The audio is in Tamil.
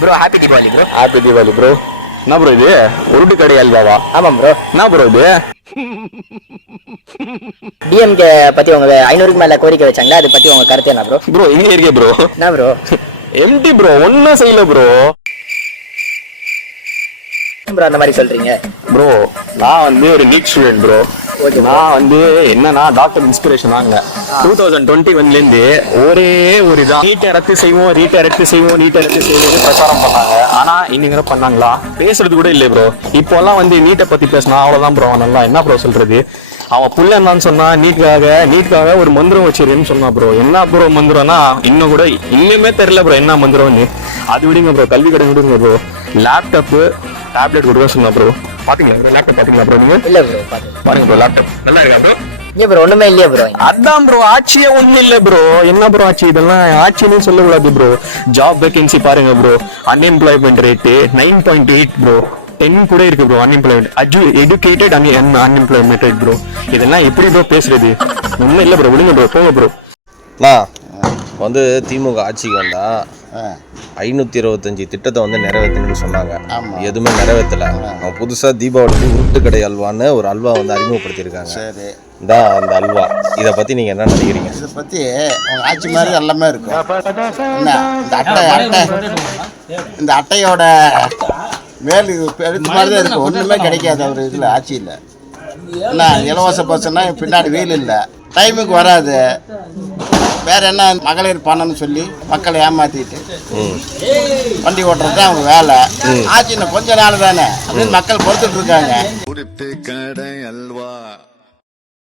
Bro happy Deepavali bro happy Deepavali bro என்ன ப்ரோ இது உருட்டு கடை அல்வாவா ஆமாம் ப்ரோ என்ன ப்ரோ இது? டிஎம்கே பத்தி உங்க ஐநூறுக்கு மேல கோரிக்கை வச்சாங்களா? அதை பத்தி உங்க கருத்து என்ன ப்ரோ ப்ரோ இங்க இருக்கே ப்ரோ என்ன ப்ரோ எம்டி ப்ரோ ஒன்னும் செய்யல ப்ரோ ப்ரோ அந்த மாதிரி சொல்றீங்க. ப்ரோ நான் வந்து ஒரு நீட் ஸ்டூடெண்ட் ப்ரோ. நான் வந்து என்னன்னா டாக்டர் இன்ஸ்பிரேஷன் வாங்கினேன். டூ தௌசண்ட் டுவெண்ட்டி ஒன்லேருந்து ஒரே ஒரு இதான் நீட்டை ரத்து செய்வோம் நீட்டை ரத்து செய்வோம் நீட்டை ரத்து செய்வோம் பிரச்சாரம் பண்ணாங்க. ஆனா இன்னைக்கு பண்ணாங்களா? பேசுறது கூட இல்லை ப்ரோ இப்போல்லாம் வந்து நீட்டை பத்தி பேசினா அவ்வளவுதான் ப்ரோ நல்லா என்ன ப்ரோ சொல்றது? அவன் புள்ள என்னன்னு சொன்னா நீட்காக நீட்காக ஒரு மந்திரம் வச்சிருன்னு சொன்னா ப்ரோ என்ன ப்ரோ மந்திரம்னா இன்னும் கூட இன்னுமே தெரியல ப்ரோ என்ன மந்திரம்னு. அது விடுங்க ப்ரோ கல்வி கடை விடுங்க ப்ரோ லேப்டாப்பு டேப்லெட் கொடுக்க சொன்னா ப்ரோ பாத்தீங்களா? லேப்டாப் பாத்தீங்களா ப்ரோ நீங்க? இல்ல ப்ரோ பாருங்க ப்ரோ லேப்டாப் நல்லா இருக்கா ப்ரோ ஏன் ப்ரோ ஒண்ணுமே இல்லையா ப்ரோ அதான் ப்ரோ ஆட்சியே ஒண்ணு இல்ல ப்ரோ என்ன ப்ரோ ஆட்சி? இதெல்லாம் ஆட்சின்னு சொல்லக்கூடாது ப்ரோ ஜாப் வேகன்சி பாருங்க bro unemployment rate nine point eight bro ten கூட இருக்கு ப்ரோ அன்எம்ப்ளாய்மெண்ட் அஜு எஜுகேட்டட் அன்எம்ப்ளாய்மெண்ட் ரேட் ப்ரோ இதெல்லாம் எப்படி ப்ரோ பேசுறது? ஒன்றும் இல்லை ப்ரோ விடுங்க ப்ரோ போங்க ப்ரோ வந்து திமுக ஆட்சிக்கு வந்தா ஐநூத்தி இருபத்தஞ்சு திட்டத்தை வந்து நிறைவேற்றணும்னு சொன்னாங்க. எதுவுமே நிறைவேற்றல. அவங்க புதுசா தீபாவளிக்கு உருட்டு கடை அல்வான்னு ஒரு அல்வா வந்து அறிமுகப்படுத்தியிருக்காங்க. சரி. இதான் அந்த அல்வா. இதை பத்தி நீங்க என்ன நினைக்கிறீங்க? இதை பற்றி உங்க ஆட்சி மாதிரி எல்லாமே இருக்கும். என்ன? இந்த அட்டை அட்டை. இந்த அட்டையோட மேல் இது மாதிரி தான் இருக்கும் ஒன்றுமே கிடைக்காது அவர் இதில் ஆட்சியில். என்ன இலவச பஸ்ஸுன்னா பின்னாடி வீல் இல்லை. டைமுக்கு வராது. வேற என்ன மகளிர் பணம்னு சொல்லி மக்களை ஏமாத்திட்டு வண்டி ஓட்டுறது தான் அவங்க வேலை. ஆட்சி இன்னும் கொஞ்ச நாள் தானே அப்படின்னு மக்கள் பொறுத்துட்டு இருக்காங்க. உருட்டு கடை அல்வா